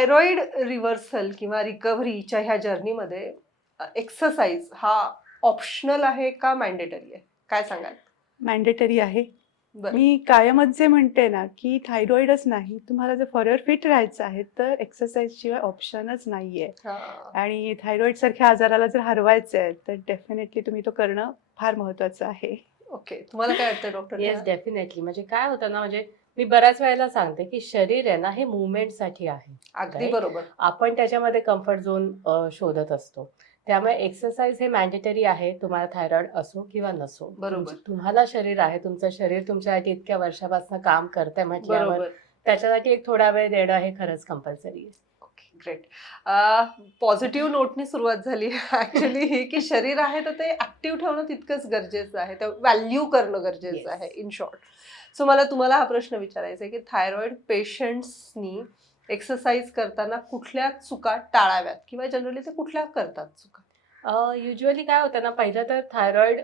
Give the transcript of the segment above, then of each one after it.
Thyroid reversal किंवा रिकव्हरीच्या ह्या जर्नीमध्ये exercise हा ऑप्शनल आहे का मॅन्डेटरी आहे? काय सांगाल? मॅन्डेटरी आहे. बरं. मी कायमच जे म्हणते ना, की थायरॉइडच नाही, तुम्हाला जर फॉरएव्हर फिट राहायचं आहे, तर एक्सरसाइज शिवाय ऑप्शनच नाहीये. हां. आणि थायरॉइड सारख्या आजाराला जर हरवायचं आहे, तर डेफिनेटली तुम्ही तो करणं फार महत्वाचं आहे. ओके. तुम्हाला काय वाटतं डॉक्टर? Yes, definitely. म्हणजे काय होतं ना, म्हणजे मी बऱ्याच वेळेला सांगते, की शरीर आहे ना, हे मूव्हमेंटसाठी आहे. अगदी राईट? बरोबर. आपण त्याच्यामध्ये कम्फर्ट झोन शोधत असतो. त्यामुळे एक्सरसाइज हे मॅन्डेटरी आहे, तुम्हाला थायरॉइड असो किंवा नसो. बरोबर. तुम्हाला शरीर आहे, तुमचं शरीर तुमच्यासाठी इतक्या वर्षापासून काम करतंय म्हटल्यावर बरोबर. त्याच्यासाठी एक थोडा वेळ देणं हे खरंच कंपल्सरी आहे. Okay, great. पॉझिटिव्ह नोटनी सुरुवात झाली ऍक्च्युली ही, की शरीर आहे तर ते ऍक्टिव्ह ठेवणं तितकंच गरजेचं आहे, ते व्हॅल्यू करणं गरजेचं Yes. आहे इन शॉर्ट. सो मला तुम्हाला हा प्रश्न विचारायचा आहे, की थायरॉइड पेशंट्सनी एक्सरसाइज करताना कुठल्या चुका टाळाव्यात किंवा जनरली ते कुठल्या करतात चुका? युजली काय होतं ना, पहिलं तर थायरॉइड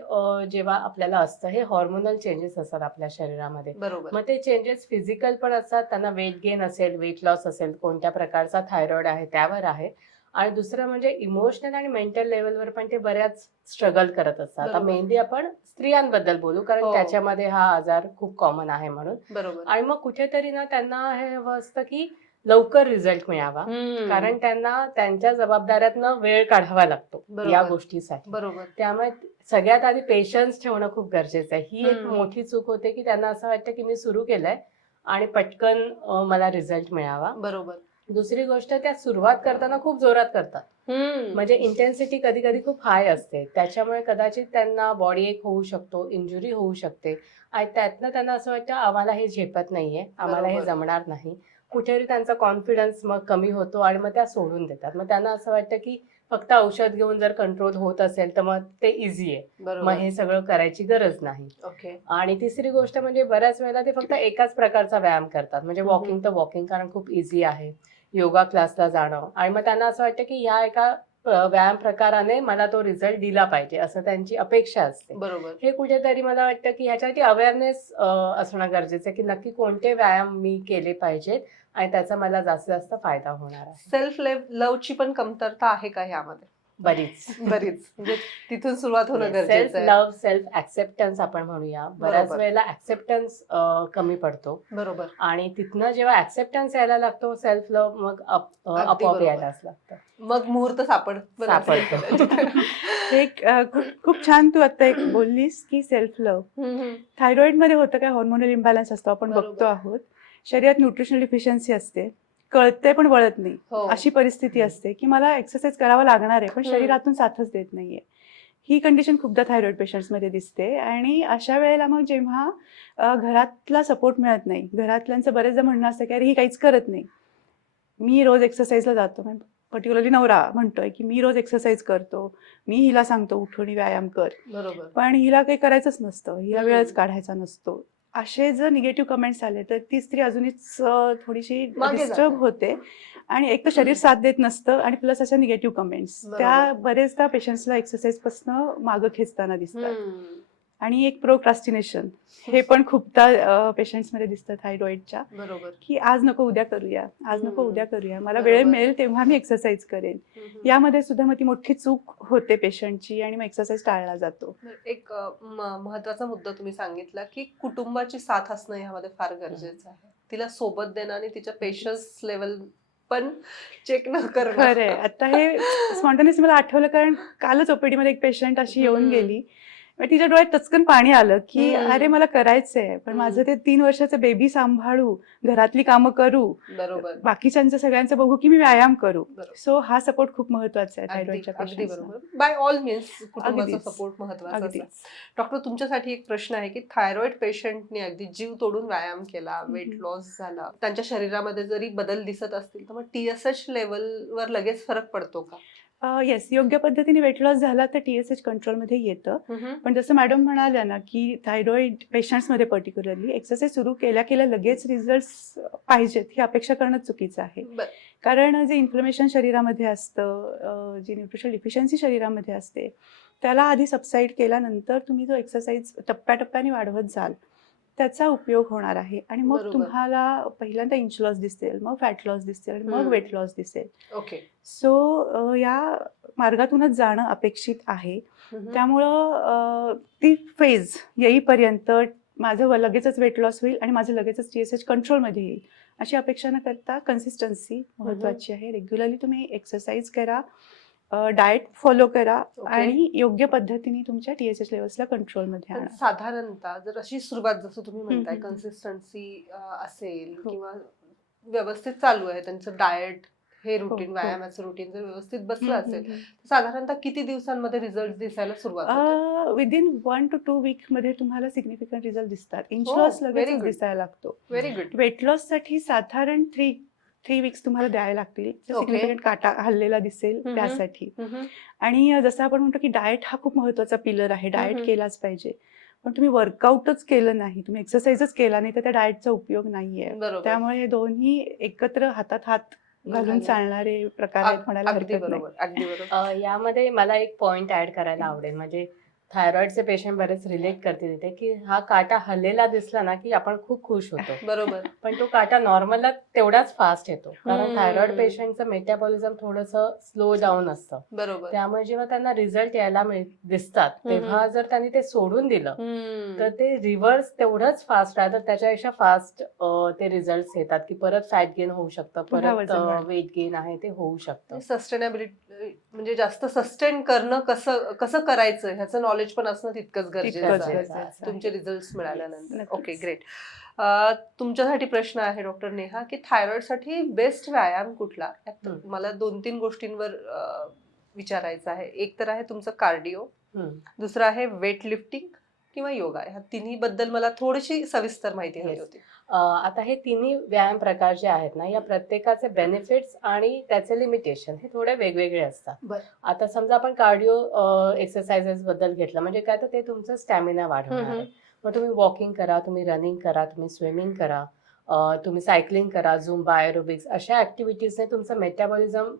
जेव्हा आपल्याला असतं, हे हॉर्मोनल चेंजेस असतात आपल्या शरीरामध्ये. बरोबर. मग ते चेंजेस फिजिकल पण असतात, त्यांना वेट गेन असेल, वेट लॉस असेल, कोणत्या प्रकारचा थायरॉइड आहे त्यावर आहे. आणि दुसरं म्हणजे इमोशनल आणि मेंटल लेवलवर पण ते बऱ्याच स्ट्रगल करत असतात. आता बरोबर. मेनली आपण स्त्रियांबद्दल बोलू, कारण हो. त्याच्यामध्ये हा आजार खूप कॉमन आहे म्हणून. बरोबर. आणि मग कुठेतरी ना त्यांना हे हवं असतं की लवकर रिझल्ट मिळावा, कारण त्यांना त्यांच्या जबाबदाऱ्यातनं वेळ काढावा लागतो बरोबर. या गोष्टीसाठी. बरोबर. त्यामुळे सगळ्यात आधी पेशन्स ठेवणं खूप गरजेचं आहे. ही एक हम्म. मोठी चूक होते की त्यांना असं वाटतं की मी सुरू केलंय आणि पटकन मला रिझल्ट मिळावा. बरोबर. दुसरी गोष्ट, त्या सुरुवात करताना खूप जोरात करतात, म्हणजे इंटेन्सिटी कधी कधी खूप हाय असते, त्याच्यामुळे कदाचित त्यांना बॉडी एक होऊ शकतो, इंजुरी होऊ शकते आणि त्यातनं त्यांना असं वाटतं आम्हाला हे झेपत नाहीये, आम्हाला हे बरोबर. जमणार नाही. कुठेतरी त्यांचा कॉन्फिडन्स मग कमी होतो आणि मग त्या सोडून देतात. मग त्यांना असं वाटतं की फक्त औषध घेऊन जर कंट्रोल होत असेल तर मग ते इझी आहे, मग बरोबर. हे सगळं करायची गरज नाही. ओके. आणि तिसरी गोष्ट म्हणजे बऱ्याच वेळेला ते फक्त एकाच प्रकारचा व्यायाम करतात, म्हणजे वॉकिंग तर वॉकिंग, कारण खूप इझी आहे, योगा क्लासला जाणं, आणि मग त्यांना असं वाटतं की ह्या एका व्यायाम प्रकाराने मला तो रिझल्ट दिला पाहिजे असं त्यांची अपेक्षा असते. बरोबर. हे कुठेतरी मला वाटतं की ह्याच्यासाठी अवेअरनेस असणं गरजेचं आहे, की नक्की कोणते व्यायाम मी केले पाहिजेत आणि त्याचा मला जास्तीत जास्त फायदा होणार आहे. सेल्फ लवची पण कमतरता आहे का ह्यामध्ये? बरीच बरीच. म्हणजे तिथून सुरुवात होणं सेल्फ गरजेचं आहे. लव्ह, सेल्फ ऍक्सेप्टन्स आपण म्हणूया. बऱ्याच बरोबर. वेळेला ऍक्सेप्टन्स कमी पडतो बरोबर. आणि तिथनं जेव्हा ऍक्सेप्टन्स यायला लागतो, सेल्फ लव्ह मग आपोआप बरोबर. यायलाच लागतं. मग मुहूर्त सापडतो. एक खूप छान तू आता एक बोललीस की सेल्फ लव्ह. थायरॉइडमध्ये होतं काय, हॉर्मोनल इम्बॅलन्स असतो, आपण बरोबर. बघतो आहोत. शरीरात न्यूट्रिशनल डिफिशियन्सी असते, कळते पण वळत नाही, हो. अशी परिस्थिती असते की मला एक्सरसाइज करावा लागणार आहे पण शरीरातून साथच देत नाहीये. ही कंडिशन खूपदा थायरॉइड पेशंट्समध्ये दिसते. आणि अशा वेळेला मग जेव्हा घरातला सपोर्ट मिळत नाही, घरातल्यांचं बरेचदा म्हणणं असतं की अरे ही काहीच करत नाही, मी रोज एक्सरसाइजला जातो, पर्टिक्युलरली नवरा म्हणतोय की मी रोज एक्सरसाइज करतो, मी हिला सांगतो उठून व्यायाम कर, बरोबर. पण हिला काही करायचंच नसतं, हिला वेळच काढायचा नसतो. असे जर निगेटिव्ह कमेंट्स आले तर ती स्त्री अजूनच थोडीशी मागे डिस्टर्ब जाते. होते. आणि एक तर शरीर साथ देत नसतं आणि प्लस अशा निगेटिव्ह कमेंट्स त्या बरेचदा पेशंट्सला एक्सरसाइज पासून मागं खेचताना दिसतात. आणि एक प्रोक्रास्टिनेशन हे पण खूपदा पेशंट्समध्ये दिसतं थायरॉइडच्या, बरोबर. की आज नको उद्या करूया, आज नको उद्या करूया, मला बरोबर. वेळ मिळेल तेव्हा मी एक्सरसाइज करेन. यामध्ये सुद्धा मग ती मोठी चूक होते पेशंटची आणि मग एक्सरसाइज टाळला जातो. एक महत्वाचा मुद्दा तुम्ही सांगितला की कुटुंबाची साथ असणं ह्यामध्ये फार गरजेचं आहे. तिला सोबत देणं आणि तिच्या पेशन्स लेवल पण चेक न करणं. खरंय. आता हे स्पॉन्टेनियस मला आठवलं, कारण कालच ओपीडी मध्ये एक पेशंट अशी येऊन गेली, मग तिच्या डोळ्यात टचकन पाणी आलं की अरे मला करायचंय पण माझं ते 3 वर्षाचं बेबी सांभाळू, घरातली कामं करू, बरोबर. बाकीच्यांचं सगळ्यांचं बघू की मी व्यायाम करू. बरोबर. सो हा सपोर्ट खूप महत्वाचा आहे अगदी थायरॉइडच्या अगदी पेशंट्सना. बरोबर. बाय ऑल मीन्स कुटुंबाचा अगदीच. सपोर्ट महत्वाचा अगदीच. असतो. डॉक्टर, तुमच्यासाठी एक प्रश्न आहे की थायरॉइड पेशंटने अगदी जीव तोडून व्यायाम केला, वेट लॉस झाला, त्यांच्या शरीरामध्ये जरी बदल दिसत असतील तर मग TSH लेवलवर लगेच फरक पडतो का? येस, योग्य पद्धतीने वेट लॉस झाला तर TSH कंट्रोलमध्ये येतं. पण जसं मॅडम म्हणाल्या ना की थायरॉइड पेशंट्समध्ये पर्टिक्युलरली एक्सरसाइज सुरू केल्या केल्या लगेच रिझल्ट पाहिजेत ही अपेक्षा करणं चुकीचं आहे. कारण जे इन्फ्लमेशन शरीरामध्ये असतं, जी न्यूट्रिशनल डिफिशियन्सी शरीरामध्ये असते, त्याला आधी सबसाईड केल्यानंतर तुम्ही जो एक्सरसाइज टप्प्याटप्प्याने वाढवत जाल त्याचा उपयोग होणार आहे. आणि मग बरोबर. तुम्हाला पहिल्यांदा इंच लॉस दिसेल, मग फॅट लॉस दिसेल आणि मग वेट लॉस दिसेल. ओके. सो या मार्गातूनच जाणं अपेक्षित आहे. त्यामुळं ती फेज येईपर्यंत माझं लगेचच वेट लॉस होईल आणि माझं लगेचच TSH कंट्रोलमध्ये येईल अशी अपेक्षा न करता कन्सिस्टन्सी महत्त्वाची आहे. रेग्युलरली तुम्ही एक्सरसाइज करा, डाएट फॉलो करा ओके. आणि योग्य पद्धतीने तुमच्या TSH लेवल्सला कंट्रोलमध्ये पण आणा. साधारणतः जर अशी सुरुवात जसं तुम्ही म्हणताय हम्म. कन्सिस्टन्सी असेल हो. किंवा व्यवस्थित चालू आहे त्यांचं डाएट हे रुटीन हो. व्यायामाचं रुटीन जर व्यवस्थित बसलं हम्म, असेल हम्म, हम्म. तर साधारणतः किती दिवसांमध्ये रिझल्ट दिसायला सुरुवात होते? विदिन 1 to 2 वीक मध्ये तुम्हाला सिग्निफिकंट रिझल्ट दिसतात. इंच हो, लॉस very लगेचच good. दिसायला लागतो. Very good. वेट लॉस साठी साधारण 3 वीक्स तुम्हाला द्यायला लागतील. Okay. सिग्निफिकंट काटा हल्लेला दिसेल हम्म. त्यासाठी. आणि जसं आपण म्हणतो की डाएट हा खूप महत्त्वाचा पिलर आहे. डाएट हम्म. केलाच पाहिजे. पण तुम्ही वर्कआउटच केलं नाही, तुम्ही एक्सरसाइजच केला नाही तर त्या डाएटचा उपयोग नाहीये. बरोबर. त्यामुळे हे दोन्ही एकत्र हातात हात घालून घालून. चालणारे प्रकार आहेत म्हणायला अगदी हरकत नाही. बरोबर, अगदी बरोबर. यामध्ये मला एक पॉइंट ऍड करायला आवडेल. म्हणजे थायरॉइडचे पेशंट बरेच रिलेट करतील इथे की हा काटा हल्लेला दिसला ना की आपण खूप खुश होतो. बरोबर. पण तो काटा नॉर्मलला तेवढाच फास्ट येतो. कारण थायरॉइड हम्म. पेशंटचं मेटाबॉलिझम थोडंसं स्लो डाऊन असतं. बरोबर. त्यामुळे जेव्हा त्यांना रिझल्ट यायला दिसतात तेव्हा जर त्यांनी ते सोडून दिलं तर ते रिव्हर्स तेवढंच फास्ट आहे. तर त्याच्यापेक्षा फास्ट ते रिझल्ट येतात की परत फॅट गेन होऊ शकतं, पुन्हा परत वजन वाढतं. वेट गेन आहे ते होऊ शकतं. सस्टेनेबिलिटी म्हणजे जास्त सस्टेन करणं कसं करायचं ह्याचं नॉलेज पण असणं तितकंच तितकंच गरजेचं गरजेचं आहे आहे. तुमचे रिझल्ट मिळाल्यानंतर. नक्कीच. Okay, great. तुमच्यासाठी प्रश्न आहे डॉक्टर नेहा की थायरॉइड साठी बेस्ट व्यायाम कुठला? यात मला 2-3 गोष्टींवर विचारायचं आहे. एक तर आहे तुमचं कार्डिओ, दुसरं आहे वेट लिफ्टिंग किंवा योगा. ह्या तिन्ही बद्दल मला थोडीशी सविस्तर माहिती हवी Yes. होती. आता हे तिन्ही व्यायाम प्रकार जे आहेत ना या प्रत्येकाचे बेनिफिट्स आणि त्याचे लिमिटेशन हे थोडे वेगवेगळे असतात. बरं. आता समजा आपण कार्डिओ एक्सरसाइजेस बद्दल घेतलं म्हणजे काय तर ते तुमचं स्टॅमिना वाढवणार आहे. मग तुम्ही वॉकिंग करा, तुम्ही रनिंग करा, तुम्ही स्विमिंग करा, तुम्ही सायकलिंग करा, झुंबा, एरोबिक्स अशा ऍक्टिव्हिटीजने तुमचं मेटाबॉलिझम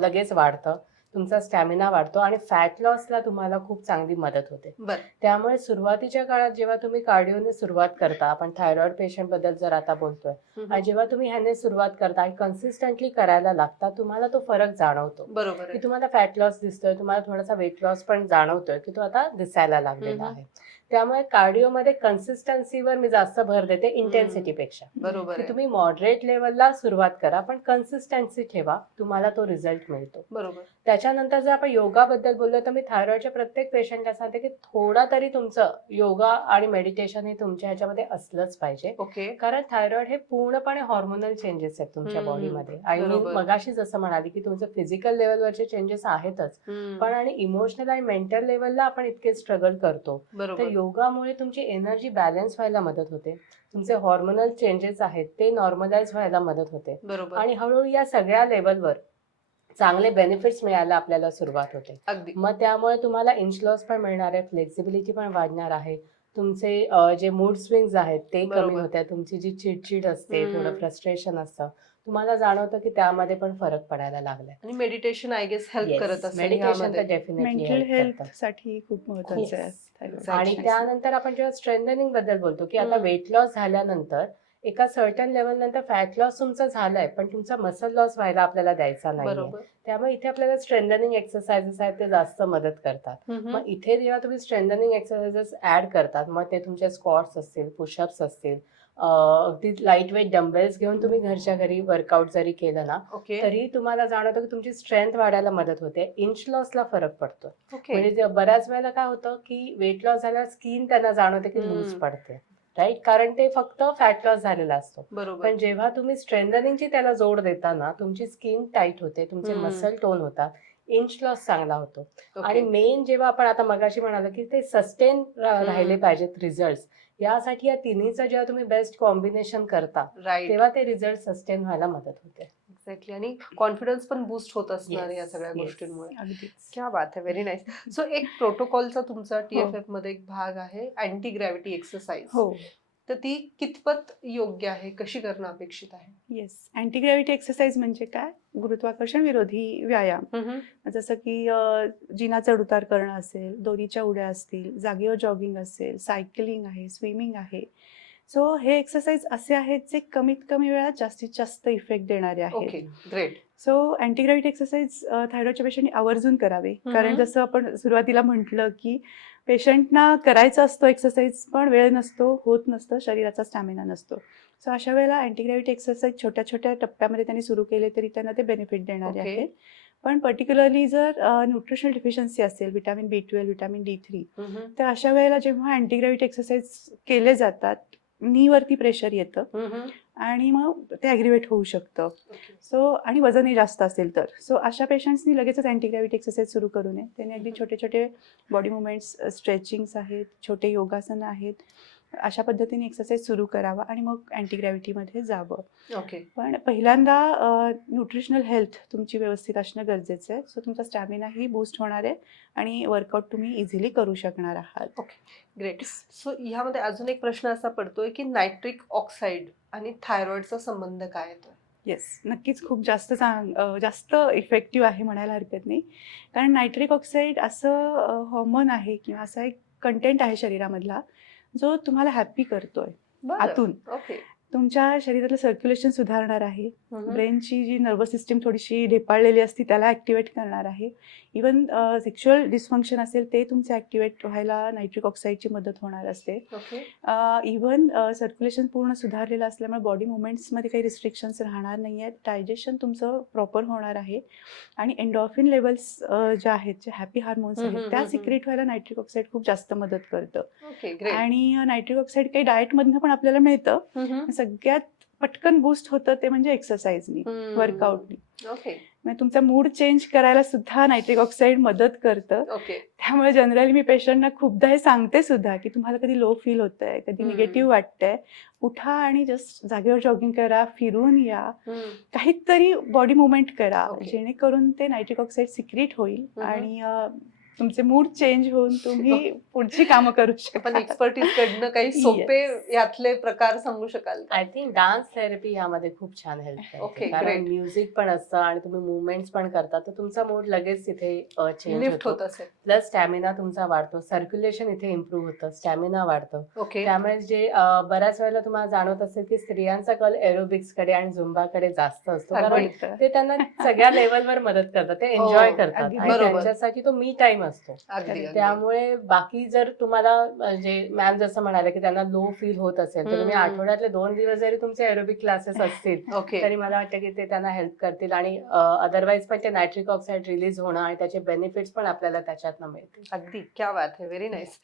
लगेच वाढतं, तुमचा स्टॅमिना वाढतो आणि फॅट लॉसला तुम्हाला खूप चांगली मदत होते. बरं. त्यामुळे सुरुवातीच्या काळात जेव्हा तुम्ही कार्डिओने सुरुवात करता, आपण थायरॉइड पेशंट बद्दल जर आता बोलतोय, आणि जेव्हा तुम्ही ह्याने सुरुवात करता आणि कन्सिस्टंटली करायला लागता तुम्हाला तो फरक जाणवतो बरोबर की आहे. तुम्हाला फॅट लॉस दिसतोय, तुम्हाला थोडासा वेट लॉस पण जाणवतोय की तो आता दिसायला लागलेला आहे. त्यामुळे कार्डिओमध्ये कन्सिस्टन्सीवर मी जास्त भर देते इंटेन्सिटीपेक्षा. बरोबर की आहे. तुम्ही मॉडरेट लेवलला सुरुवात करा पण कन्सिस्टन्सी ठेवा, तुम्हाला तो रिझल्ट मिळतो. बरोबर. त्याच्यानंतर जर आपण योगाबद्दल बोललो तर मी थायरॉइडच्या प्रत्येक पेशंटला सांगते की थोडा तरी तुमचं योगा आणि मेडिटेशन हे तुमच्या ह्याच्यामध्ये असलंच पाहिजे. ओके. कारण थायरॉइड हे पूर्णपणे हॉर्मोनल चेंजेस आहेत तुमच्या बॉडीमध्ये. आणि मी बरोबर. मगाशी जसं म्हणाली की तुमचं फिजिकल लेवलवरचे चेंजेस आहेतच, पण आणि इमोशनल आणि मेंटल लेवलला आपण इतके स्ट्रगल करतो. तर बरोबर. योगामुळे तुमची एनर्जी बॅलन्स व्हायला मदत होते, तुमचे हॉर्मोनल चेंजेस आहेत ते नॉर्मलाइज व्हायला मदत होते बरोबर. आणि हळूहळू या सगळ्या लेवलवर चांगले बेनिफिट्स मिळायला आपल्याला सुरुवात होते. अगदी. मग त्यामुळे तुम्हाला इंच लॉस पण मिळणार आहे, फ्लेक्झिबिलिटी पण वाढणार आहे, तुमचे जे मूड स्विंग्स आहेत ते कमी बरोबर. होते, तुमची जी चिडचिड असते, हम्म. थोडं फ्रस्ट्रेशन असतं, तुम्हाला जाणवतं की त्यामध्ये पण फरक पडायला लागलाय. आणि मेडिटेशन आय गेस हेल्प करत असेल मेडिटेशन तर ह्यामध्ये. डेफिनेटली मेंटल हेल्प हेल्थ करतं. साठी खूप महत्वाचं आहे. Exactly. आणि त्यानंतर आपण जेव्हा स्ट्रेंथनिंग बद्दल बोलतो की आता हम्म. वेट लॉस झाल्यानंतर एका सर्टन लेवल नंतर फॅट लॉस तुमचा झालाय पण तुमचा मसल लॉस व्हायला आपल्याला द्यायचा नाहीये. बरोबर. त्यामुळे इथे आपल्याला स्ट्रेंथनिंग एक्सरसाइजेस आहेत ते जास्त मदत करतात. मग इथे जेव्हा तुम्ही स्ट्रेंथनिंग एक्सरसाइजेस ऍड करतात, मग ते तुमचे स्क्वॉट्स असतील, पुशअप्स असतील, अगदी लाईट वेट डंबेल्स घेऊन तुम्ही घरच्या घरी वर्कआउट जरी केलं ना ओके. तरी तुम्हाला जाणवतं की तुमची स्ट्रेंथ वाढायला मदत होते, इंच लॉसला फरक पडतो. ओके. म्हणजे बऱ्याच वेळेला काय होतं की वेट लॉस झाल्यावर स्किन त्यांना जाणवते की लूज हम्म. पडते, राईट, कारण ते फक्त फॅट लॉस झालेला असतो. बरोबर. पण जेव्हा तुम्ही स्ट्रेंथनिंगची त्याला जोड देताना तुमची स्किन टाईट होते, तुमचे मसल टोन होतात, इंच लॉस चांगला होतो. ओके. आणि मेन जेव्हा आपण आता मगाशी म्हणालो की ते सस्टेन राहिले पाहिजेत रिझल्ट, यासाठी या तिन्हीचं जेव्हा तुम्ही बेस्ट कॉम्बिनेशन करता राईट. तेव्हा ते रिझल्ट सस्टेन व्हायला मदत होते. एक्झॅक्टली. आणि कॉन्फिडन्स पण बूस्ट होत असणार Yes, या सगळ्या yes. गोष्टींमुळे. अगदीच. क्या बात आहे, व्हेरी नाईस. सो एक प्रोटोकॉलचा तुमचा TFF मध्ये एक भाग आहे अँटी ग्रॅव्हिटी एक्सरसाइज. हो. तर ती कितपत योग्य आहे, कशी करणं अपेक्षित आहे? येस. अँटी ग्रॅव्हिटी एक्सरसाइज म्हणजे काय? गुरुत्वाकर्षण विरोधी व्यायाम. जसं की जिना चढउतार करणं असेल, दोरीच्या उड्या असतील, जागेवर जॉगिंग असेल, सायकलिंग आहे, स्विमिंग आहे. सो हे एक्सरसाइज असे आहेत जे कमीत कमी वेळात जास्तीत जास्त इफेक्ट देणारे ओके, आहेत. ग्रेट. सो अँटीग्रॅव्हिटी एक्सरसाइज थायरॉइडच्या पेशंटनी आवर्जून करावे. कारण हम्म. जसं आपण सुरुवातीला म्हटलं की पेशंटना करायचा असतो एक्सरसाइज, पण वेळ नसतो, होत नसतं, शरीराचा स्टॅमिना नसतो. सो अशा वेळेला अँटीग्रॅव्हिटी एक्सरसाइज छोट्या छोट्या टप्प्यामध्ये त्यांनी सुरू केले तरी त्यांना ते बेनिफिट देणारे ओके. आहेत. पण पर्टिक्युलरली जर न्यूट्रिशनल डिफिशियन्सी असेल, व्हिटॅमिन B12, व्हिटॅमिन D3, हम्म. तर अशा वेळेला जेव्हा अँटीग्रॅव्हिटी एक्सरसाइज केले जातात, नीवरती प्रेशर येतं हम्म. आणि मग ते ॲग्रिवेट होऊ शकतं. ओके. सो आणि वजनही जास्त असेल तर. सो अशा पेशंट्सनी लगेचच अँटीग्रॅव्हिटी एक्सरसाइज सुरू करू नये. त्यांनी अगदी छोटे छोटे बॉडी मुवमेंट्स, स्ट्रेचिंग्स आहेत, छोटे योगासन आहेत, अशा पद्धतीने एक्सरसाइज सुरू करावा आणि मग अँटीग्रॅव्हिटीमध्ये जावं. ओके. पण पहिल्यांदा न्यूट्रिशनल हेल्थ तुमची व्यवस्थित असणं गरजेचं आहे. सो तुमचा स्टॅमिनाही बूस्ट होणार आहे आणि वर्कआउट तुम्ही इझिली करू शकणार आहात. ग्रेट. सो ह्यामध्ये अजून एक प्रश्न असा पडतोय की नायट्रिक ऑक्साईड आणि थायरॉइडचा संबंध काय येतो? येस, नक्कीच खूप जास्त इफेक्टिव्ह आहे म्हणायला हरकत नाही. कारण नायट्रिक ऑक्साईड असं हॉर्मोन आहे किंवा असा एक कंटेंट आहे शरीरामधला जो तुम्हाला हॅप्पी करतोय आतून. ओके. तुमच्या शरीरातलं सर्क्युलेशन सुधारणार आहे. हम्म. ब्रेनची जी नर्वस सिस्टीम थोडीशी ढेपाळलेली असते त्याला ॲक्टिवेट करणार आहे. इवन सेक्शुअल डिस्फंक्शन असेल ते तुमचं ॲक्टिवेट व्हायला नायट्रिक ऑक्साईडची मदत होणार असते. ओके. इवन सर्क्युलेशन पूर्ण सुधारलेलं असल्यामुळे बॉडी मुवमेंट्समध्ये काही रिस्ट्रिक्शन्स राहणार नाही आहेत. डायजेशन तुमचं प्रॉपर होणार आहे आणि एन्डॉर्फिन लेवल्स ज्या आहेत, जे हॅपी हार्मोन्स आहेत, त्या सिक्रेट व्हायला नायट्रिक ऑक्साईड खूप जास्त मदत करतं. Okay, great. आणि नायट्रिक ऑक्साईड काही डाएटमधनं पण आपल्याला मिळतं. सगळ्यात पटकन बूस्ट होतं ते म्हणजे एक्सरसाइजनी, वर्कआउटनी. ओके. म्हणजे तुमचा मूड चेंज करायला सुद्धा नायट्रिक ऑक्साईड मदत करतं. ओके. त्यामुळे जनरली मी पेशंटना खूपदा हे सांगते सुद्धा की तुम्हाला कधी लो फील होतंय, कधी निगेटिव्ह वाटतंय, उठा आणि जस्ट जागेवर जॉगिंग करा, फिरून या, काहीतरी बॉडी मुवमेंट करा, Okay. जेणेकरून ते नायट्रिक ऑक्साईड सिक्रीट होईल आणि तुमचे मूड चेंज होऊन तुम्ही पुढची कामं करू पण शकता. एक्सपर्टीज कडनं काही सोपे यातले प्रकार सांगू शकाल का? आय थिंक डान्स थेरपी यामध्ये खूप छान हेल्प Okay, करते. कारण great. म्युझिक पण असतं आणि तुम्ही मुवमेंट्स पण करता, तर तुमचा मूड लगेच तिथे चेंज लिफ्ट होतो. होत असेल. प्लस स्टॅमिना तुमचा वाढतो, सर्क्युलेशन इथे इम्प्रूव्ह होतं, स्टॅमिना वाढतं. ओके. त्यामुळे जे बऱ्याच वेळेला तुम्हाला जाणवत असेल की स्त्रियांचा कल एरोबिक्सकडे आणि झुंबाकडे जास्त असतो, कारण ते त्यांना सगळ्या लेवलवर मदत करतात, ते एन्जॉय हो, करतात अगदी आणि बरोबर. त्यांच्यासाठी तो मी टाइम असतो. अगदी. त्यामुळे बाकी जर तुम्हाला म्हणजे मॅम जसं म्हणाले की त्यांना लो फील होत असेल, तर तुम्ही आठवड्यातले 2 दिवस जरी तुमचे एरोबिक क्लासेस असतील ओके. तरी मला वाटतं की ते त्यांना हेल्प करतील आणि अदरवाईज पण ते नायट्रिक ऑक्साईड रिलीज होणं आणि त्याचे बेनिफिट्स पण आपल्याला त्याच्यातनं मिळतील. अगदी. क्या बात है. Very nice.